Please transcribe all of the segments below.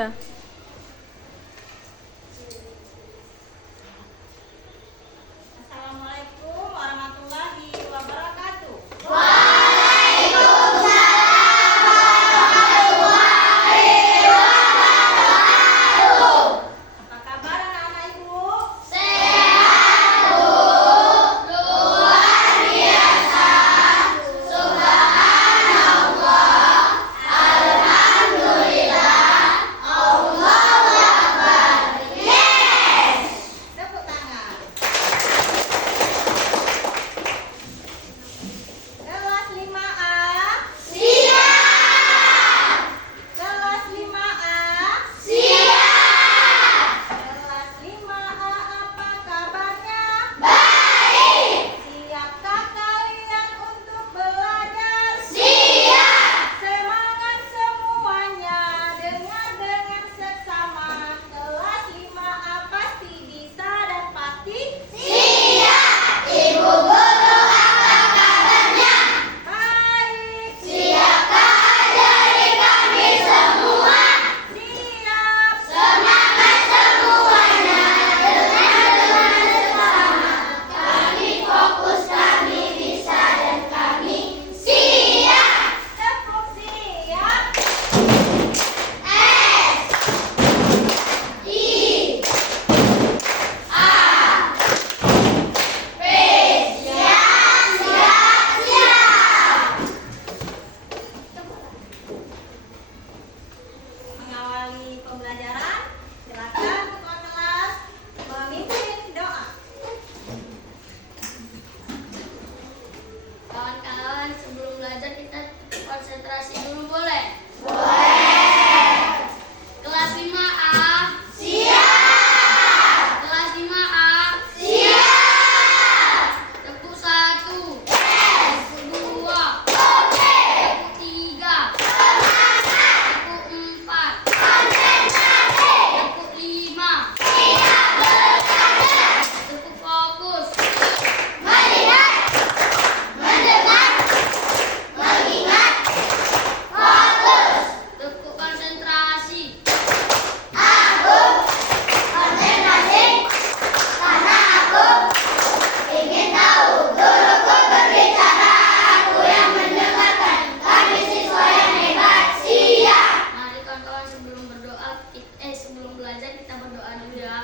Sudah. Assalamualaikum warahmatullahi wabarakatuh. Apa kabar anak-anak ibu? Tepuk tangan. Kelas 5A. Kelas 5A. Kelas 5A, apa kabarnya? Siapkah kalian untuk belajar? Semangat semuanya, dengar dengan seksama. Kelas 5A pasti bisa dan pasti baik. Siap. Tepuk siap. Mengawali pembelajaran, silakan ketua kelas memimpin doa. Kawan-kawan, sebelum belajar kita konsentrasi dulu boleh? Kelas 5A. Kelas 5A. Tepuk 1. Tepuk 2. Tepuk 3. Tepuk 4. Tepuk 5. Tepuk fokus. Tepuk konsentrasi. Mari kawan-kawan sebelum belajar kita berdoa dulu ya.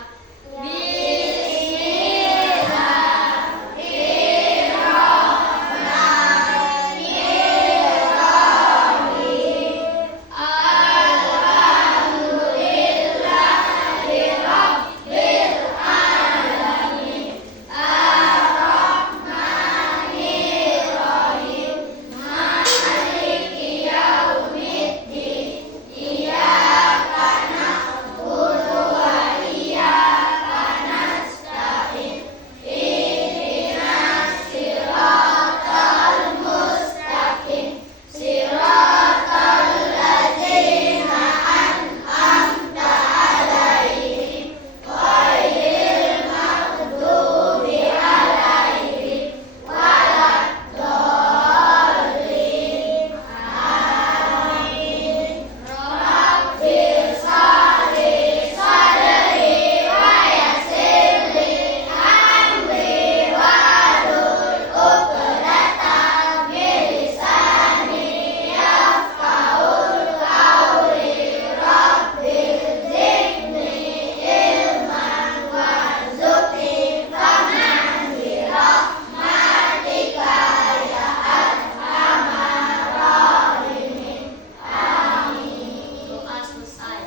Doa selesai.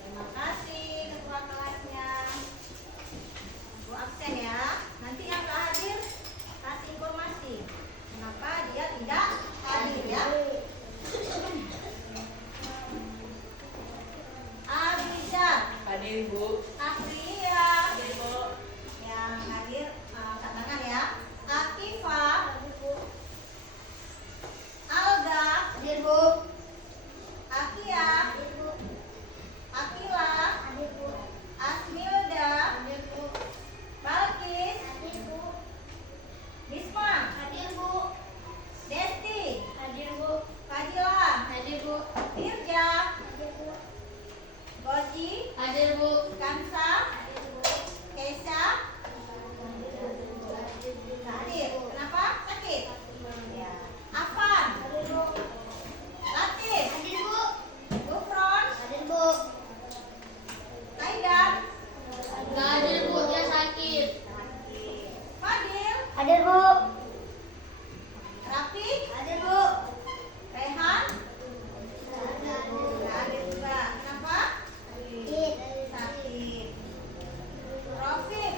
Terima kasih ketua kelasnya. Bu absen ya. Nanti yang nggak hadir kasih informasi. Kenapa dia tidak hadir ya? Abizar, Hadir Bu. Afria, Hadir Bu. yang hadir angkat tangan ya. Akifah, Alda, Akia, Akila, Asmilda, Balkis, Bisma, Desti, Fadila, Dirja, Oci, Hadir Bu. Kansa, Keisha, nggak hadir. Kenapa? Sakit. Ya. Afan, Latif, Hadir Bu. Gufron, Hadir Bu. Kaidan, Nggak hadir Bu, dia sakit. Fadil, Hadir Bu. Rafi, Hadir Bu. Rehan, nggak hadir juga. Kenapa? Sakit. Rofik,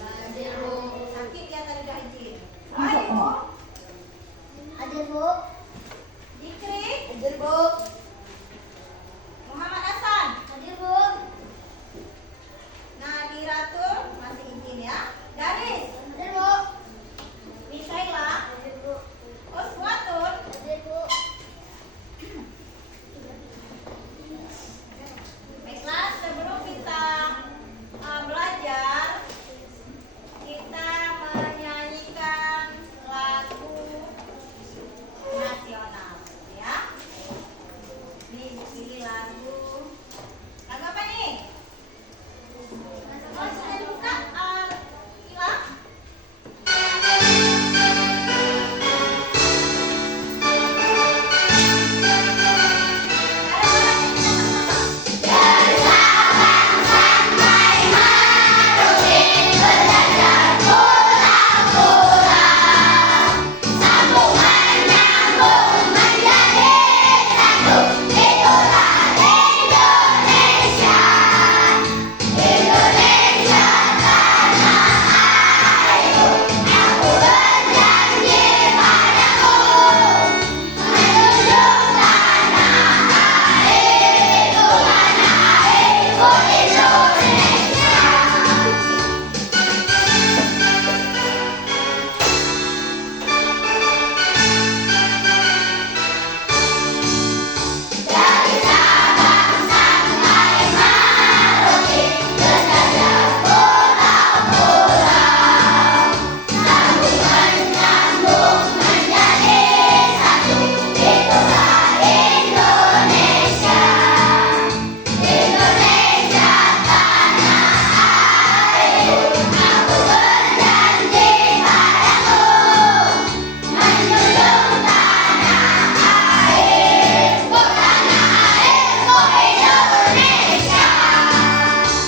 Hadir Bu. sakit ya tadi udah izin. Ayo, Hadir Bu. Dikri, Hadir Bu. Muhammad Hasan, Hadir Bu. Nadiratul, masih izin ya. Garis, Hadir Bu. Mikaela, Hadir Bu. Uswatun, Hadir Bu. baiklah sebelum kita belajar, kita menyanyikan lagu nasional, ya. Ini pilih lagu apa nih? Oh, sudah dibuka, Ila?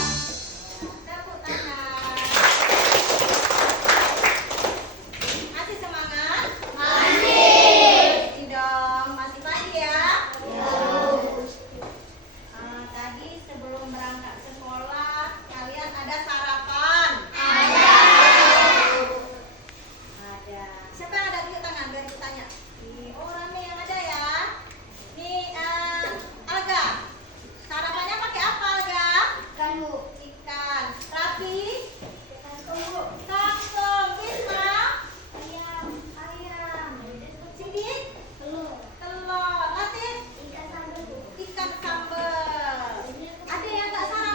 Tepuk tangan. Masih semangat? Masih dong, masih pagi ya? Tadi sebelum berangkat sekolah, kalian ada sarapan? Ada. Siapa yang ada? Tunjuk tangan, biar aku tanya. Oh, rame yang ada ya. Nih, Alga. Sarapannya pakai apa, Alga? Kan Bu. Ikan. Rafi? Tunggu. Kangkung. Wisma? Ayam. Ayam. Sidik? Telur. Telur. Latif? Ikan sambal Bu. Ikan sambal. Ada yang nggak sarapan?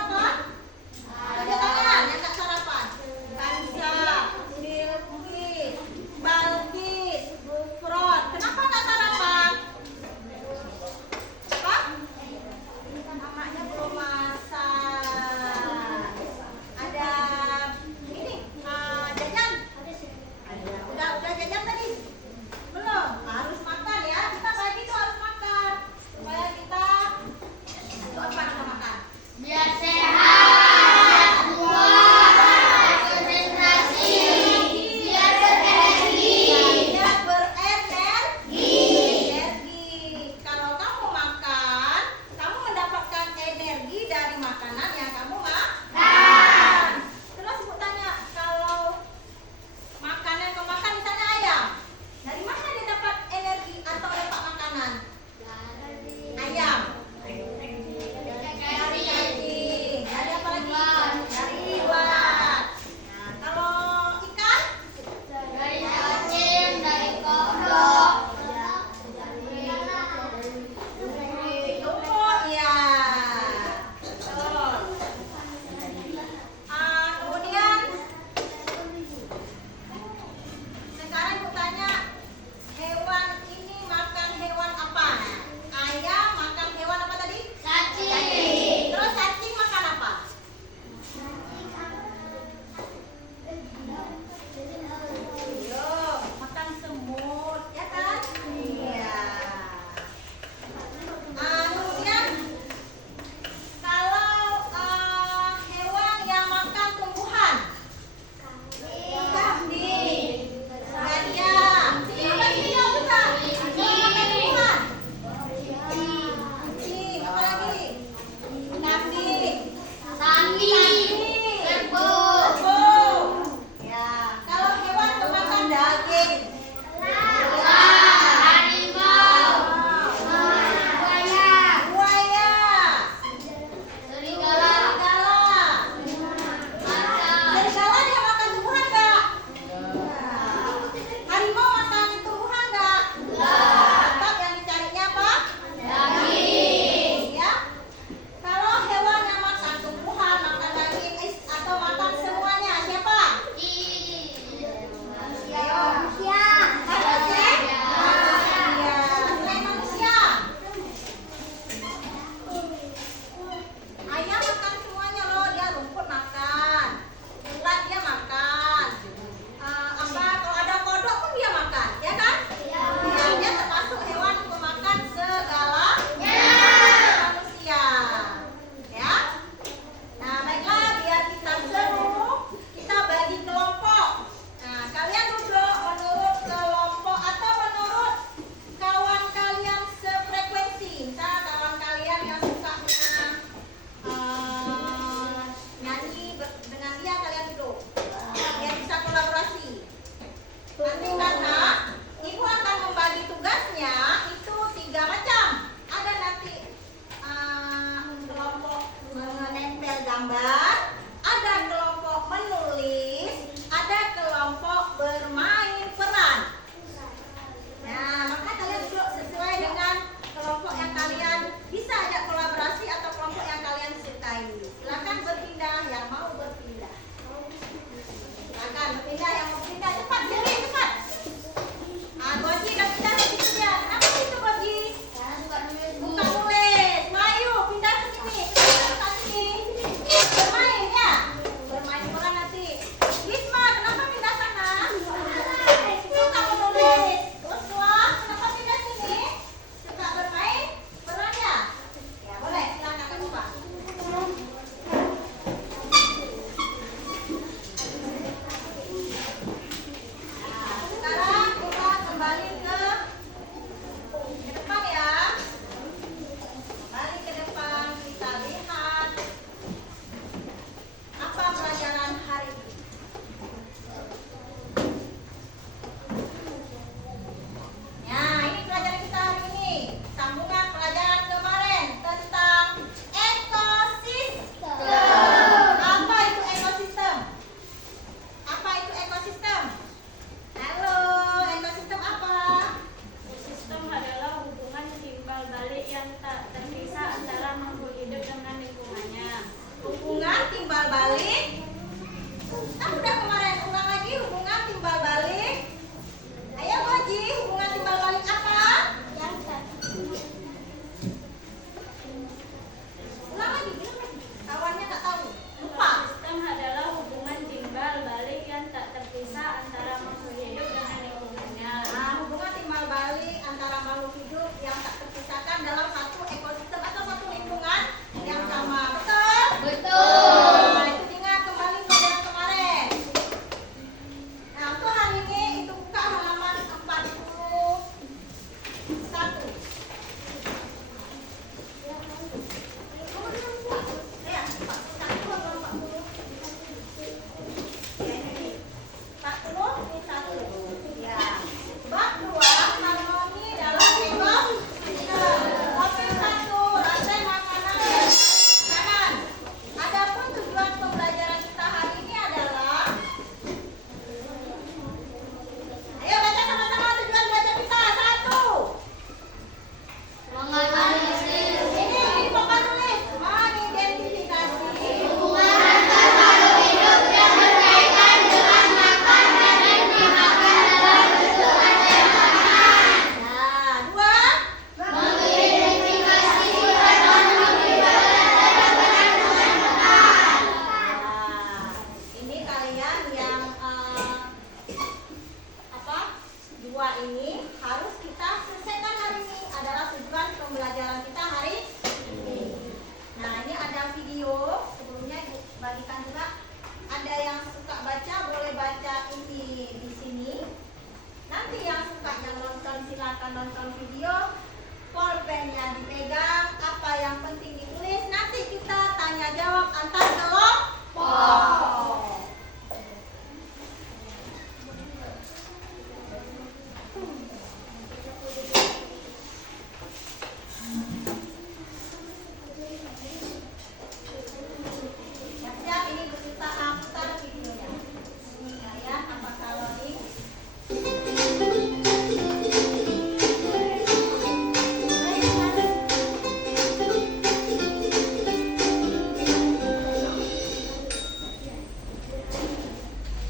menggambar, ada kelompok menulis, ada kelompok bermain peran. Nah, maka kalian duduk sesuai dengan kelompok yang kalian bisa ajak kolaborasi atau kelompok yang kalian sukai. Silakan berpindah yang mau berpindah. Silakan berpindah yang mau berpindah. Cepat, Jerry, cepat. Goji kan pindah ke situ dia. Kenapa situ Goji? Bukan nulis. Mayu, pindah ke sini. Ke sini. Bermain ya. Bermain peran nanti. Wisma, kenapa pindah sana? Suka menulis. Joshua, kenapa pindah sini? Suka bermain peran ya? Ya boleh, silakan kamu Pak. Nah, sekarang kita kembali ke depan ya. Kembali ke depan, kita lihat apa pelajaran hari ini. Nah, ini pelajaran kita hari ini. Sambungan pelajaran kemarin tentang ekosistem. Apa itu ekosistem? Apa itu ekosistem? Halo, ekosistem apa? Ekosistem adalah hubungan timbal balik yang tak terpisah antara makhluk hidup dengan lingkungannya. Hubungan timbal balik. Kan udah kemarin, ulang lagi hubungan timbal balik. Ayo Goji, hubungan timbal balik apa? Ulang lagi, bilang lagi. Kawannya nggak tahu, lupa. Ekosistem adalah hubungan timbal balik yang tak terpisah antara makhluk hidup dengan lingkungannya. Nah, hubungan timbal balik antara makhluk hidup yang tak terpisahkan dalam satu ekosistem atau satu lingkungan yang sama. Betul? Betul. Nah, itu ingat kembali pelajaran kemarin. Nah, untuk hari ini itu buka halaman 41. Ya, 41 atau 40? Ya, ini 41. Ya. Bab 2, harmoni dalam ekosistem. Topik 1, rantai makanan dan makanan. Adapun tujuan pembelajaran kita hari ini adalah, ayo baca sama-sama tujuan belajar kita. 1. Menganalisis Ini Papa nulis, mengidentifikasi hubungan antar makhluk hidup yang berkaitan dengan makan dan yang dimakan dalam bentuk rantai makanan. Nah, 2. Mengidentifikasi peran makhluk hidup dalam penanggulangan makan. Nah, ini kalian yang dua ini harus kita selesaikan hari ini, adalah tujuan pembelajaran kita hari ini. Nah, ini ada video sebelumnya Ibu bagikan juga. Ada yang suka baca boleh baca ini di sini. Nanti yang suka yang nonton silakan nonton video. Pulpennya dipegang, apa yang penting ditulis. Nanti kita tanya jawab antar kelompok. Siap-siap, ini kita putar videonya. Kalian apakah loading?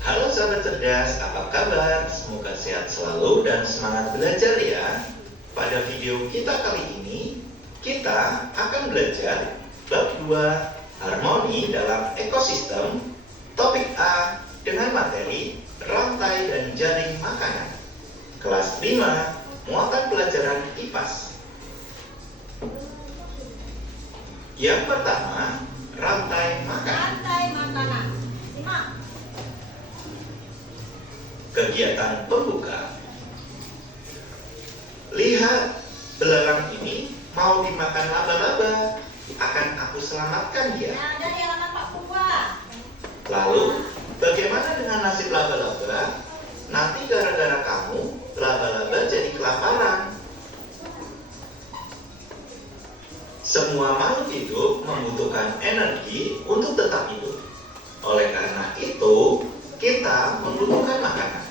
Halo sahabat cerdas, apa kabar? Semoga sehat selalu dan semangat belajar ya. Pada video kita kali ini, kita akan belajar bab 2, harmoni dalam ekosistem, topik A dengan materi rantai dan jaring makanan. Kelas 5, muatan pelajaran IPAS. Yang pertama, rantai makanan. Rantai makanan. Simak. Kegiatan pembuka. Lihat, belerang ini mau dimakan laba-laba. Akan aku selamatkan dia. Nah, dari halaman 42. Lalu, bagaimana dengan nasib laba-laba? Nanti gara-gara kamu, laba-laba jadi kelaparan. Semua makhluk hidup membutuhkan energi untuk tetap hidup. Oleh karena itu, kita membutuhkan makanan.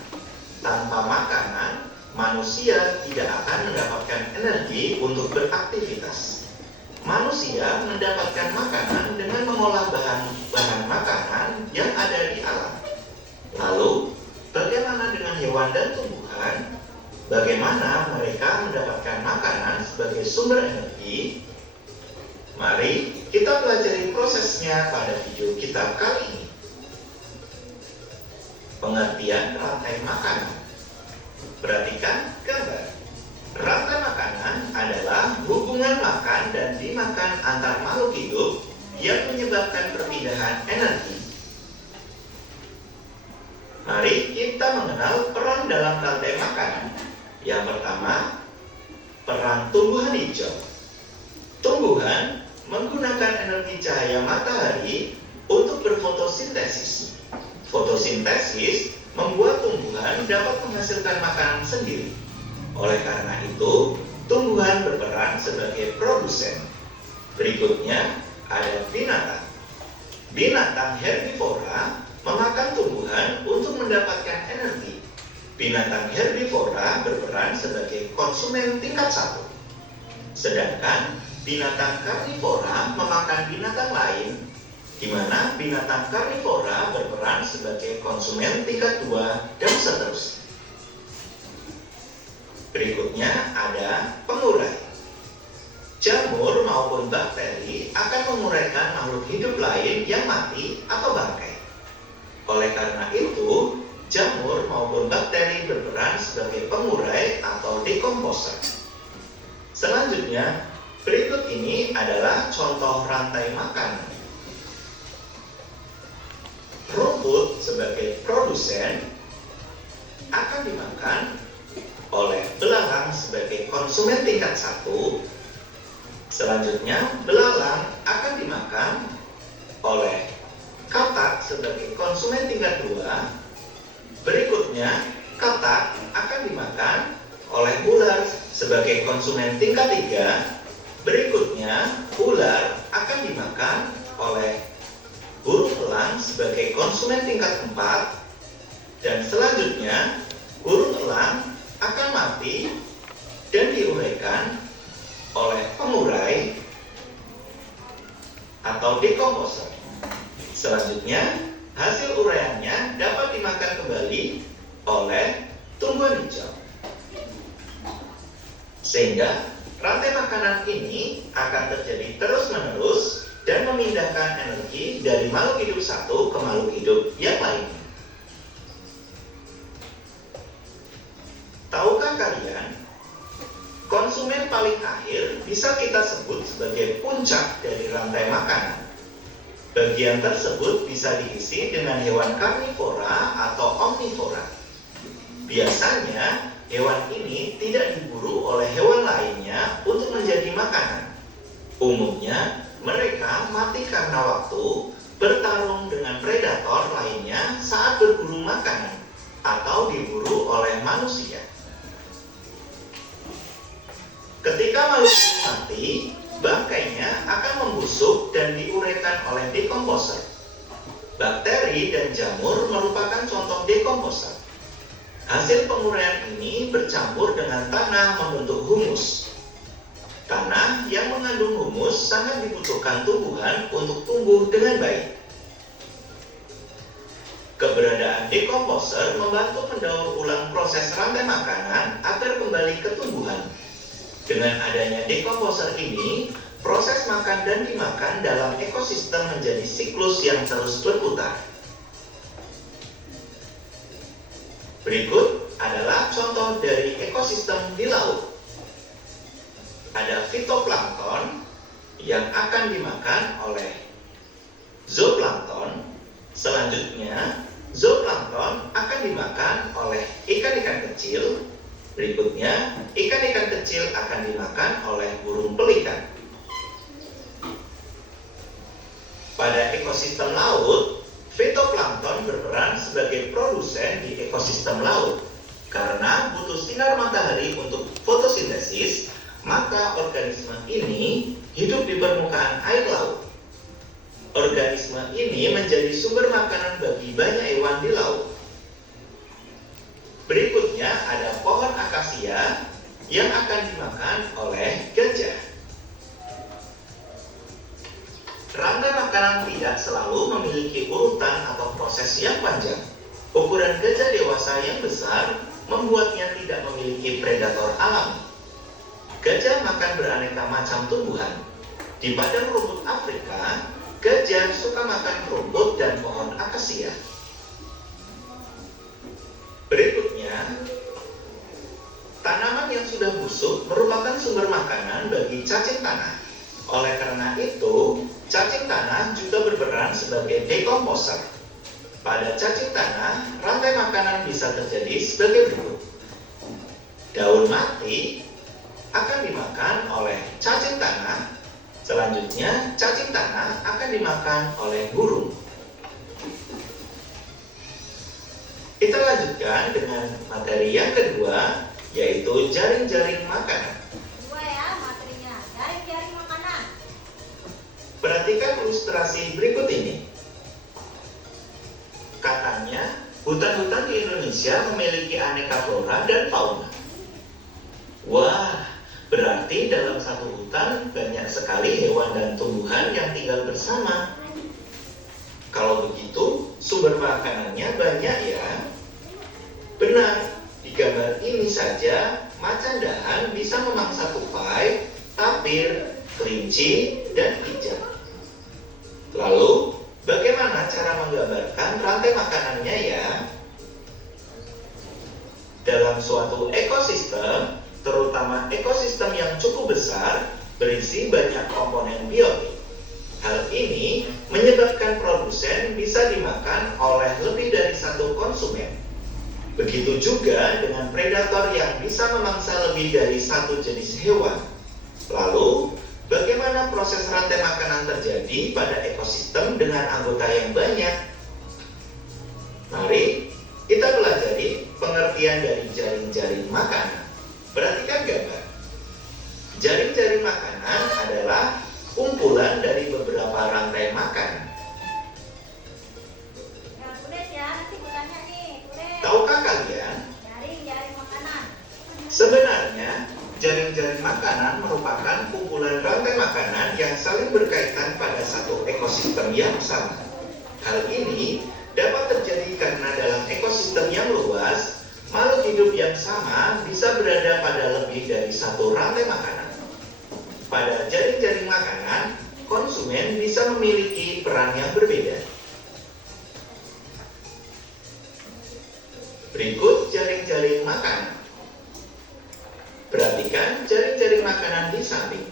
Tanpa makanan, manusia tidak akan mendapatkan energi untuk beraktivitas. Manusia mendapatkan makanan dengan mengolah bahan makanan yang ada di alam. Lalu, bagaimana dengan hewan dan tumbuhan? Bagaimana mereka mendapatkan makanan sebagai sumber energi? Mari kita pelajari prosesnya pada video kita kali ini. Pengertian rantai makanan. Perhatikan gambar. Rantai makanan adalah hubungan makan dan dimakan antar makhluk hidup yang menyebabkan perpindahan energi. Mari kita mengenal peran dalam rantai makanan. Yang pertama, peran tumbuhan hijau. Tumbuhan menggunakan energi cahaya matahari untuk berfotosintesis. Fotosintesis membuat tumbuhan dapat menghasilkan makanan sendiri. Oleh karena itu, tumbuhan berperan sebagai produsen. Berikutnya ada binatang. Binatang herbivora memakan tumbuhan untuk mendapatkan energi. Binatang herbivora berperan sebagai konsumen tingkat 1. Sedangkan binatang karnivora memakan binatang lain, di mana binatang karnivora berperan sebagai konsumen tingkat 2 dan seterusnya. Berikutnya ada pengurai. Jamur maupun bakteri akan menguraikan makhluk hidup lain yang mati atau bangkai. Oleh karena itu, jamur maupun bakteri berperan sebagai pengurai atau dekomposer. Selanjutnya, berikut ini adalah contoh rantai makanan. Rumput sebagai produsen akan dimakan oleh belalang sebagai konsumen tingkat 1. Selanjutnya, belalang akan dimakan oleh katak sebagai konsumen tingkat 2. Berikutnya, katak akan dimakan oleh ular sebagai konsumen tingkat 3. Berikutnya, ular akan dimakan oleh burung elang sebagai konsumen tingkat 4. Dan selanjutnya, burung elang akan mati dan diuraikan oleh pengurai atau dekomposer. Selanjutnya, hasil uraiannya dapat dimakan kembali oleh tumbuhan hijau. Sehingga rantai makanan ini akan terjadi terus-menerus dan memindahkan energi dari makhluk hidup satu ke makhluk hidup yang lainnya. Tahukah kalian, konsumen paling akhir bisa kita sebut sebagai puncak dari rantai makanan. Bagian tersebut bisa diisi dengan hewan karnivora atau omnivora. Biasanya, hewan ini tidak diburu oleh hewan lainnya untuk menjadi makanan. Umumnya, mereka mati karena waktu, bertarung dengan predator lainnya saat berburu makanan atau diburu oleh manusia. Ketika makhluk hidup mati, bangkainya akan membusuk dan diuraikan oleh dekomposer. Bakteri dan jamur merupakan contoh dekomposer. Hasil penguraian ini bercampur dengan tanah membentuk humus. Tanah yang mengandung humus sangat dibutuhkan tumbuhan untuk tumbuh dengan baik. Keberadaan dekomposer membantu mendaur ulang proses rantai makanan agar kembali ke tumbuhan. Dengan adanya dekomposer ini, proses makan dan dimakan dalam ekosistem menjadi siklus yang terus berputar. Berikut adalah contoh dari ekosistem di laut. Ada fitoplankton yang akan dimakan oleh zooplankton. Selanjutnya, zooplankton akan dimakan oleh ikan-ikan kecil. Berikutnya, ikan-ikan kecil akan dimakan oleh burung pelikan. Pada ekosistem laut, fitoplankton berperan sebagai produsen di ekosistem laut. Karena butuh sinar matahari untuk fotosintesis, maka organisme ini hidup di permukaan air laut. Organisme ini menjadi sumber makanan bagi banyak hewan di laut. Berikutnya ada pohon akasia yang akan dimakan oleh gajah. Rantai makanan tidak selalu memiliki urutan atau proses yang panjang. Ukuran gajah dewasa yang besar membuatnya tidak memiliki predator alami. Gajah makan beraneka macam tumbuhan. Di padang rumput Afrika, gajah suka makan rumput dan pohon akasia. Berikutnya, tanaman yang sudah busuk merupakan sumber makanan bagi cacing tanah. Oleh karena itu, cacing tanah juga berperan sebagai dekomposer. Pada cacing tanah, rantai makanan bisa terjadi sebagai berikut. Daun mati akan dimakan oleh cacing tanah. Selanjutnya, cacing tanah akan dimakan oleh burung. Kita lanjutkan dengan materi yang kedua, yaitu jaring-jaring makanan. Kedua ya materinya, jaring-jaring makanan. Perhatikan ilustrasi berikut ini. Katanya, hutan-hutan di Indonesia memiliki aneka flora dan fauna. Wah, berarti dalam satu hutan banyak sekali hewan dan tumbuhan yang tinggal bersama. Kalau begitu, sumber makanannya banyak ya. Benar, di gambar ini saja macan dahan bisa memangsa tupai, tapir, kelinci, dan kijang. Lalu, bagaimana cara menggambarkan rantai makanannya ya? Dalam suatu ekosistem, terutama ekosistem yang cukup besar, berisi banyak komponen biotik. Hal ini menyebabkan produsen bisa dimakan oleh lebih dari satu konsumen. Begitu juga dengan predator yang bisa memangsa lebih dari satu jenis hewan. Lalu, bagaimana proses rantai makanan terjadi pada ekosistem dengan anggota yang banyak? Mari kita pelajari pengertian dari jaring-jaring makanan. Perhatikan gambar. Jaring-jaring makanan adalah kumpulan dari beberapa rantai makanan. Ya, tulis ya, nanti gue tanya nih, tulis. Tahukah kalian, Jaring-jaring makanan. sebenarnya jaring-jaring makanan merupakan kumpulan rantai makanan yang saling berkaitan pada satu ekosistem yang sama. Hal ini dapat terjadi karena dalam ekosistem yang luas, makhluk hidup yang sama bisa berada pada lebih dari satu rantai makanan. Pada jaring-jaring makanan, konsumen bisa memiliki peran yang berbeda. Berikut jaring-jaring makanan. Perhatikan jaring-jaring makanan di samping.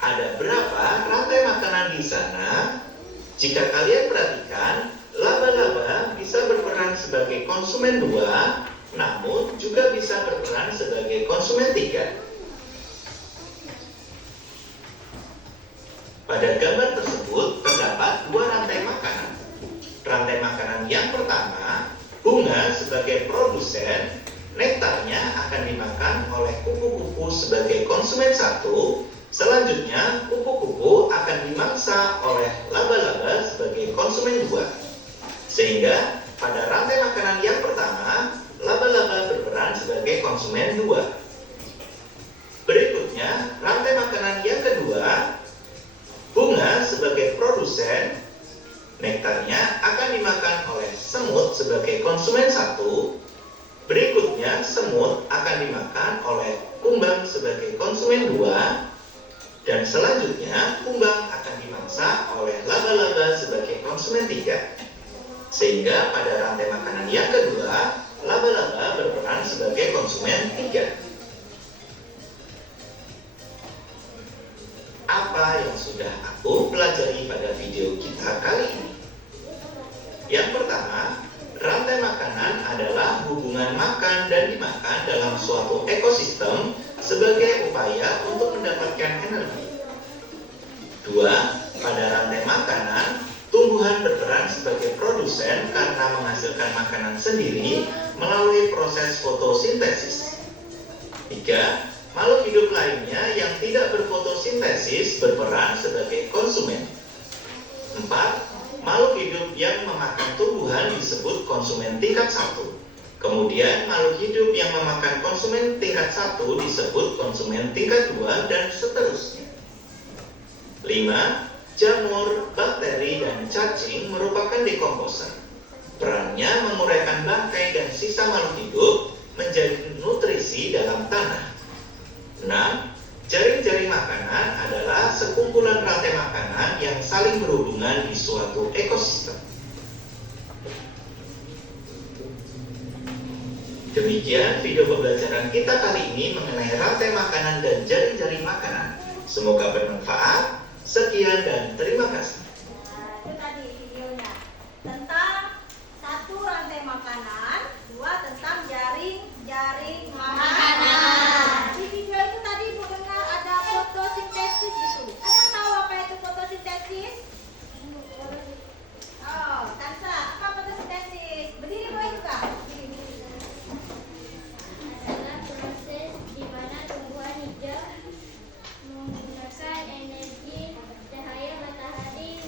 Ada berapa rantai makanan di sana? Jika kalian perhatikan, laba-laba bisa berperan sebagai konsumen 2, namun juga bisa berperan sebagai konsumen 3. Pada gambar tersebut terdapat dua rantai makanan. Rantai makanan yang pertama, bunga sebagai produsen, nektarnya akan dimakan oleh kupu-kupu sebagai konsumen 1. Selanjutnya, kupu-kupu akan dimangsa oleh laba-laba sebagai konsumen 2. Sehingga pada rantai makanan yang pertama, laba-laba berperan sebagai konsumen 2. Berikutnya, rantai makanan yang kedua, bunga sebagai produsen, nektarnya akan dimakan oleh semut sebagai konsumen 1. Berikutnya, semut akan dimakan oleh kumbang sebagai konsumen 2. Dan selanjutnya, kumbang akan dimangsa oleh laba-laba sebagai konsumen 3. Sehingga pada rantai makanan yang kedua, laba-laba berperan sebagai konsumen 3. Apa yang sudah aku pelajari pada video kita kali ini? Yang pertama, rantai makanan adalah hubungan makan dan dimakan dalam suatu ekosistem sebagai upaya untuk mendapatkan energi. 2. Pada rantai makanan, tumbuhan berperan sebagai produsen karena menghasilkan makanan sendiri melalui proses fotosintesis. 3. makhluk hidup lainnya yang tidak berfotosintesis berperan sebagai konsumen. 4. Makhluk hidup yang memakan tumbuhan disebut konsumen tingkat 1. Kemudian makhluk hidup yang memakan konsumen tingkat 1 disebut konsumen tingkat 2 dan seterusnya. 5. Jamur, bakteri, dan cacing merupakan dekomposer. Perannya menguraikan bangkai dan sisa makhluk hidup menjadi nutrisi dalam tanah. 6. Jaring-jaring makanan adalah sekumpulan rantai makanan yang saling berhubungan di suatu ekosistem. Demikian video pembelajaran kita kali ini mengenai rantai makanan dan jaring-jaring makanan. Semoga bermanfaat. Sekian dan terima kasih. Nah, itu tadi videonya tentang 1 rantai makanan, 2 tentang jaring-jaring makanan. Di video itu tadi Bu dengar ada fotosintesis itu. Ada yang tahu apa itu fotosintesis? Oh, Tansa, apa fotosintesis? Berdiri boleh juga. Adalah proses di mana tumbuhan hijau menggunakan energi cahaya matahari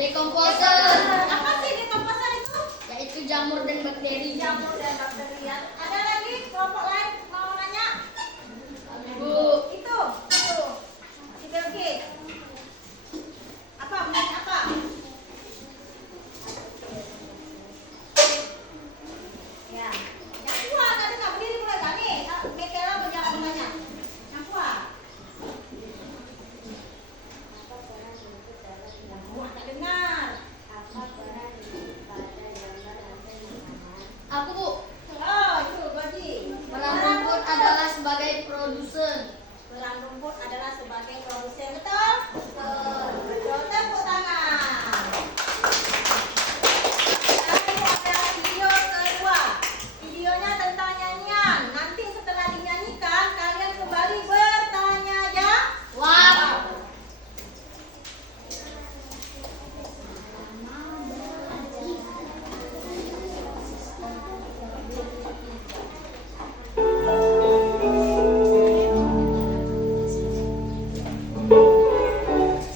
Dekomposer, Apa sih dekomposer itu? yaitu jamur dan bakteri. Jamur dan bakteri. Ada lagi kelompok lain mau nanya? Bu, Itu. Si Belgi. Apa? Menanya apa? Ya. Yang kuat tadi nggak berdiri mulai gak nih? Mekela menjawab nanya. Yang kuat. Yang kuat tak dengar. aku Bu, Oh, itu Goji. peran rumput adalah sebagai produsen. Peran rumput adalah sebagai produsen, betul? Betul. Tepuk tangan. Lalu ada video kedua. Videonya tentang nyanyian. Nanti setelah dinyanyikan, kalian kembali bertanya jawab.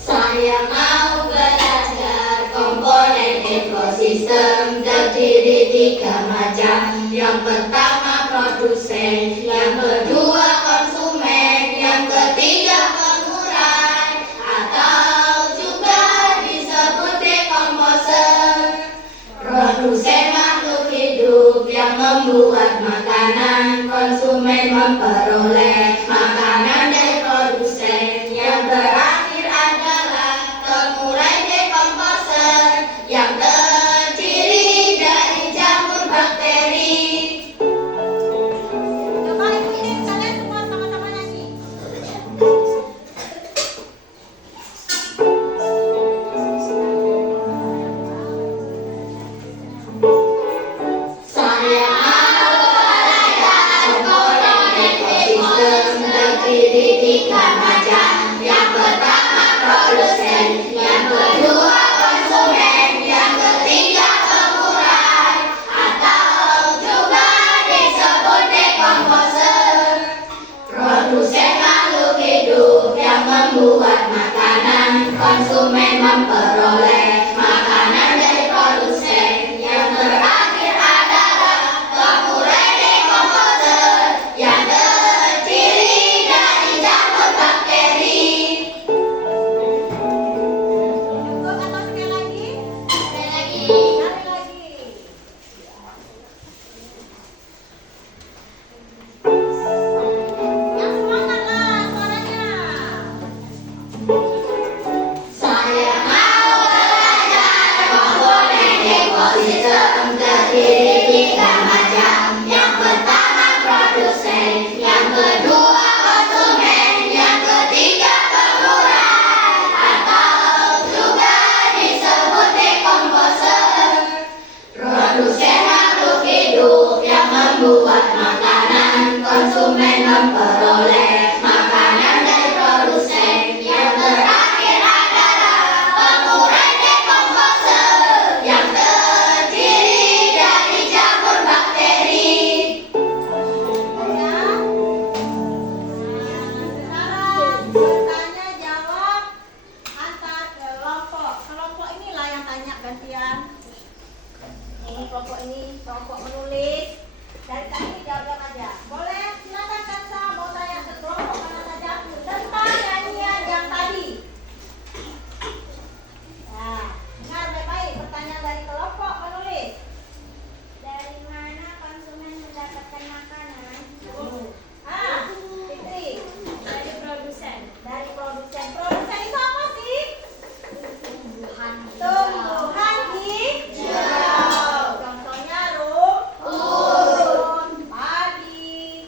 Saya mau belajar komponen ekosistem terdiri 3 macam. Yang pertama produsen, yang kedua konsumen, yang ketiga pengurai atau juga disebut dekomposer. Produsen makhluk hidup yang membuat makanan, konsumen memperoleh makanan dari produsen. Yang terakhir adalah pengurai dekomposer yang terdiri dari jamur bakteri. Coba ikutin kalian semua sama-sama nyanyi. Saya mau belajar komponen ekosistem terdiri 3 macam. Yang pertama produsen, yang kedua konsumen, yang ketiga pengurai atau juga disebut dekomposer. Produsen makhluk hidup yang membuat makanan, konsumen memperoleh makanan dari produsen. Yang terakhir adalah pengurai dekomposer yang terdiri dari jamur bakteri. Cukup atau sekali lagi? Sekali lagi. Sekali lagi. Yang semangatlah suaranya. Saya mau belajar komponen ekosistem terdiri 3 macam. Yang pertama produsen, yang kedua konsumen, yang ketiga pengurai atau juga disebut dekomposer. Produsen makhluk hidup yang membuat makanan, konsumen memperoleh makanan dari produsen. Yang terakhir adalah pengurai dekomposer yang terdiri dari jamur bakteri. Ya. Sekarang bertanya jawab antar kelompok. Kelompok inilah yang tanya gantian. Ini kelompok ini, kelompok menulis. Dari tadi jawab aja. Boleh silakan Kansa mau tanya ke kelompok mana saja tentang nyanyian yang tadi. Nah, dengar baik-baik pertanyaan dari kelompok menulis. Dari mana konsumen mendapatkan makanan? Fitri. Dari produsen. Dari produsen. Produsen itu apa sih? Tumbuhan. Tumbuhan hijau. Contohnya rumput, padi,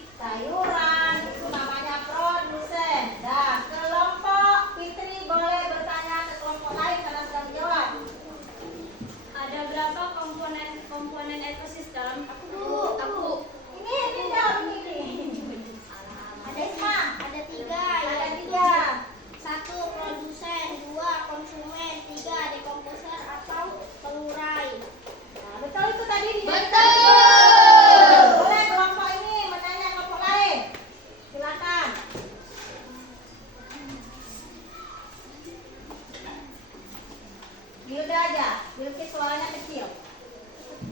Hilda aja. Bilkis suaranya kecil.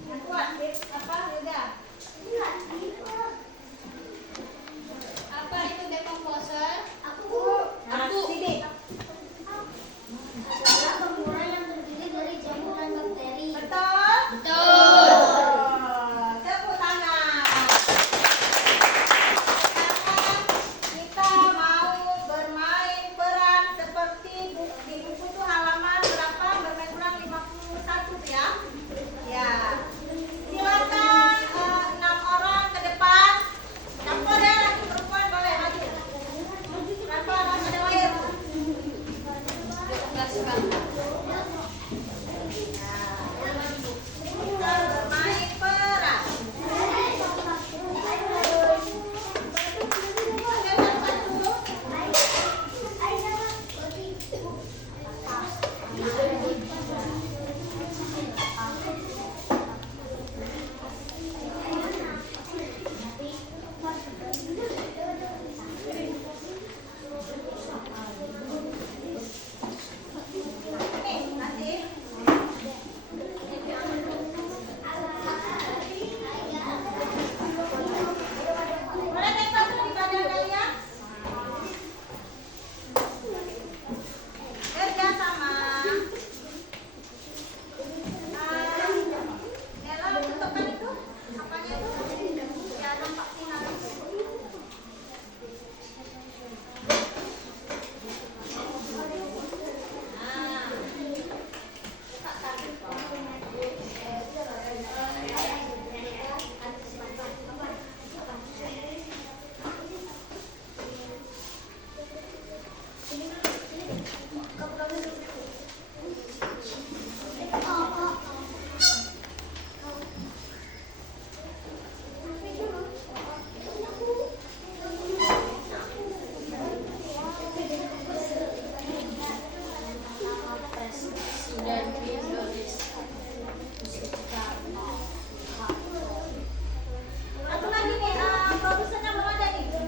Yang kuat, apa Hilda? Apa itu dekomposer? Nah, sini. Adalah pemurah yang terdiri dari campuran bakteri. Betul? Betul. Tepuk tangan. Sekarang kita mau bermain peran seperti di buku itu halaman berapa? Bermain peran 51 ya. Ya. Silakan 6 orang ke depan. Campur ya, lagi perempuan boleh maju. Tanpa harus ada wayar. Kita bermain peran. Nanti boleh naik satu di badan kalian. Kerja sama. Nela tutupkan itu. Apanya itu? Ya nampak sinar. Nah, buka tadi. Satu lagi nih, produsernya belum ada nih. Itu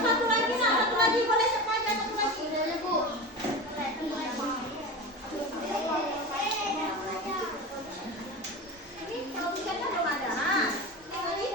satu lagi nah, satu lagi boleh siapa aja satu lagi. Ini kalau bukannya belum ada. Nah, ini tadi.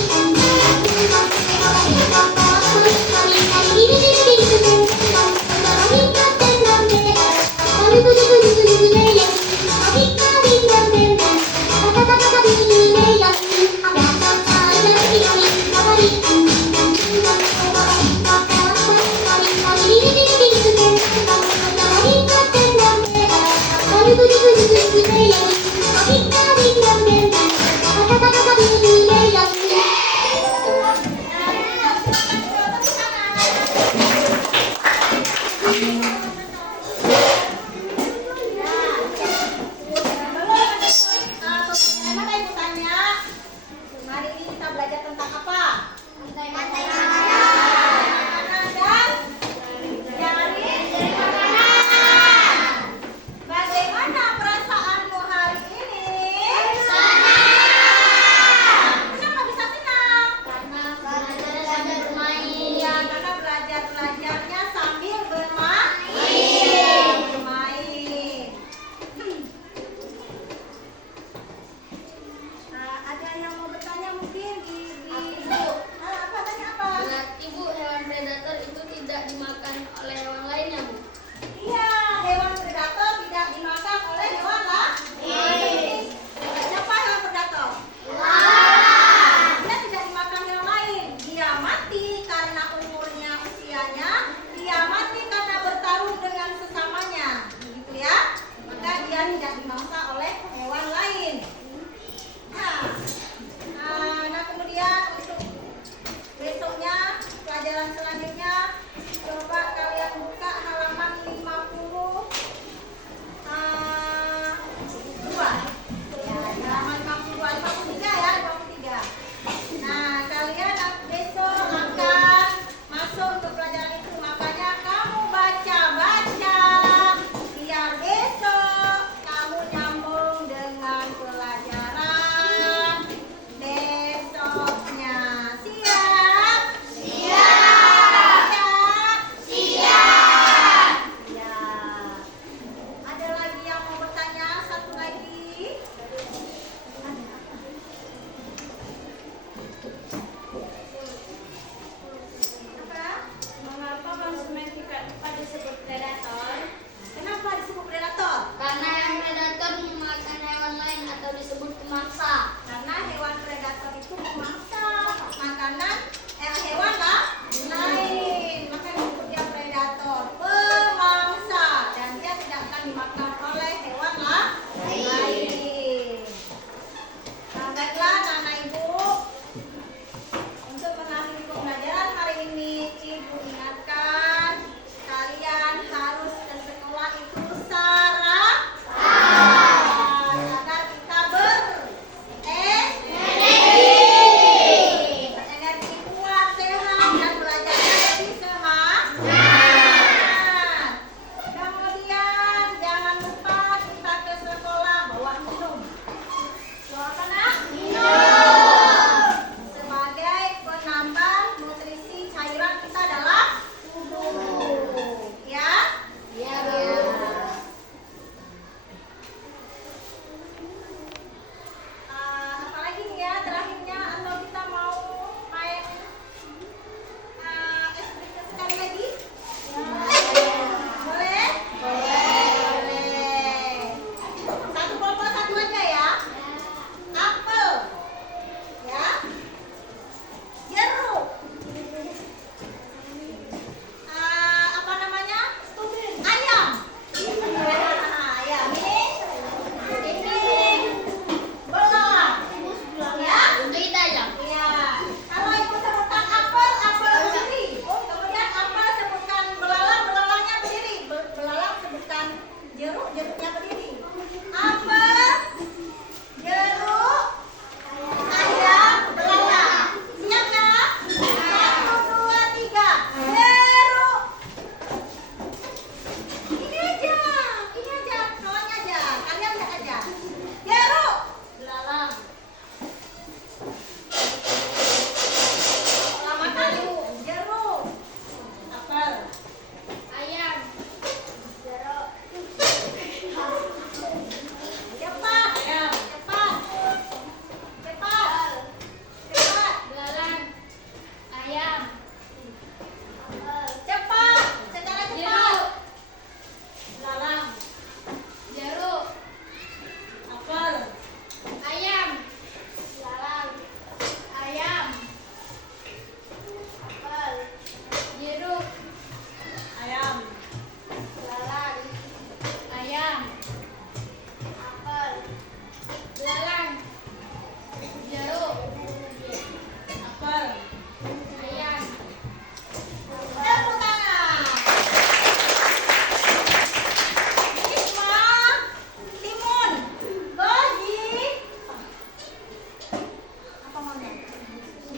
Thank you.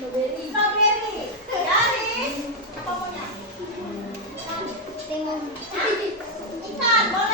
Strawberry. Dari apa punya? Timun. Ikan boleh.